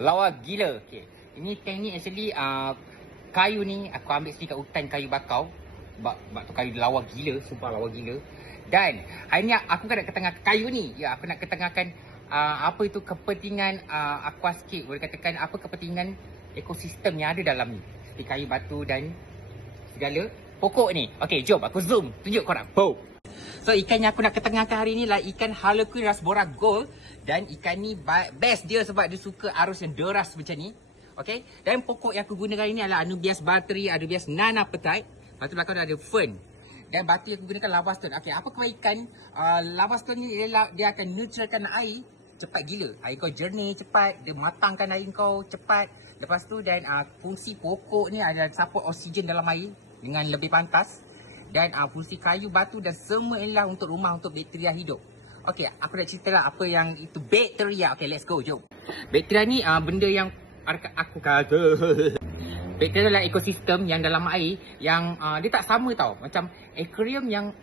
Lawa gila. Okay. Ini ikan ni actually kayu ni aku ambil sini kat hutan kayu bakau. Sebab tu kayu lawa gila, sumpah lawa gila. Dan hari ni aku nak ketengah kayu ni. Ya, aku nak ketengahkan apa itu kepentingan aquascape, boleh katakan apa kepentingan ekosistem yang ada dalam ni. Seperti kayu batu dan segala pokok ni. Okey, jom aku zoom tunjuk korang. Boom. So ikan yang aku nak ketengahkan hari ni lah ikan Harlequin Rasbora Gold. Dan ikan ni best dia sebab dia suka arus yang deras macam ni. Okey. Dan pokok yang aku gunakan ini adalah Anubias bateri, Anubias nanapetite. Lepas tu belakang ada fern. Dan batu yang aku gunakan lava stone. Okey, apa kebaikan lava stone ni ialah dia akan neutralkan air cepat gila. Air kau jernih cepat, dia matangkan air kau cepat. Lepas tu dan fungsi pokok ni adalah support oksigen dalam air dengan lebih pantas. Dan fungsi kayu, batu dan semua ialah untuk rumah, untuk bakteria hidup. Okey, aku nak cerita lah apa yang itu bakteria. Okey, let's go, jom. Bakteria ni benda yang aku kata. Bakteria adalah ekosistem yang dalam air yang dia tak sama tau. Macam aquarium yang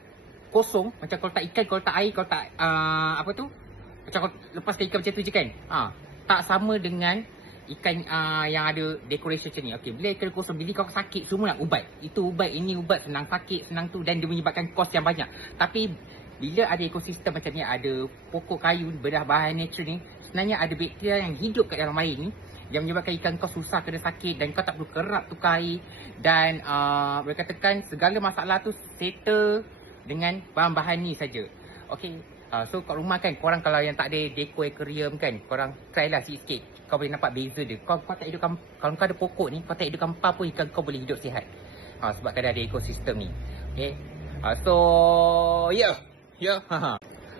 kosong, macam kalau tak ikan, kalau tak air, kalau tak apa tu, macam kalau lepaskan ikan macam tu je kan. Tak sama dengan ikan yang ada decoration macam ni. Okey, bila ikan kosong, bila kau sakit semua nak ubat. Itu ubat, ini ubat, senang sakit, senang tu, dan dia menyebabkan kos yang banyak. Tapi bila ada ekosistem macam ni, ada pokok kayu, bedah bahan natural ni, sebenarnya ada bakteria yang hidup kat dalam air ni yang menyebabkan ikan kau susah kena sakit dan kau tak perlu kerap tukar air. Dan boleh katakan segala masalah tu settle dengan bahan-bahan ni saja. Okey, so kat rumah kan, korang kalau yang tak ada deco aquarium kan, korang try lah sikit-sikit. Kau boleh nampak beza dia. Kau tak hidupkan, kalau kau ada pokok ni, kau tak hidupkan apa pun, ikan kau boleh hidup sihat. Sebab kan ada ekosistem ni. Okay. So, yeah.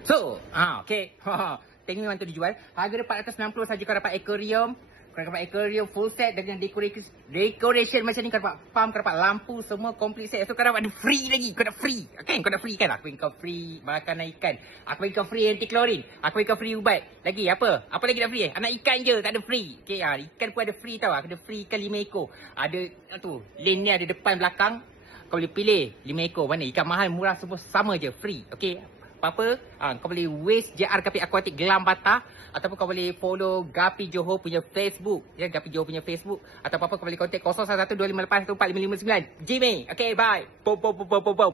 So, okay. Tengok memang tu dijual. Harga dia 460 saja kau dapat aquarium. Kau dapat aquarium full set dengan decoration macam ni. Kau dapat pump, kau dapat lampu, semua complete set. So kau dapat free lagi. Kau dah free. Okay, kau dah free kan? Aku bagi kau free makanan ikan. Aku bagi kau free anti-klorin. Aku bagi kau free ubat. Lagi apa? Apa lagi dah free? Anak ikan je tak ada free. Okay, ikan pun ada free tau. Aku ada free ikan 5 ekor. Ada tu, lane ni ada depan belakang. Kau boleh pilih 5 ekor. Mana ikan mahal, murah, semua sama je. Free. Okay. Apa-apa, kau boleh waste JR Gapi Aquatic Gelam Patah. Ataupun kau boleh follow Gapi Johor punya Facebook. Ya, Gapi Johor punya Facebook. Atau apa-apa kau boleh kontak 011258145559. Jimmy. Okay, bye. Boom.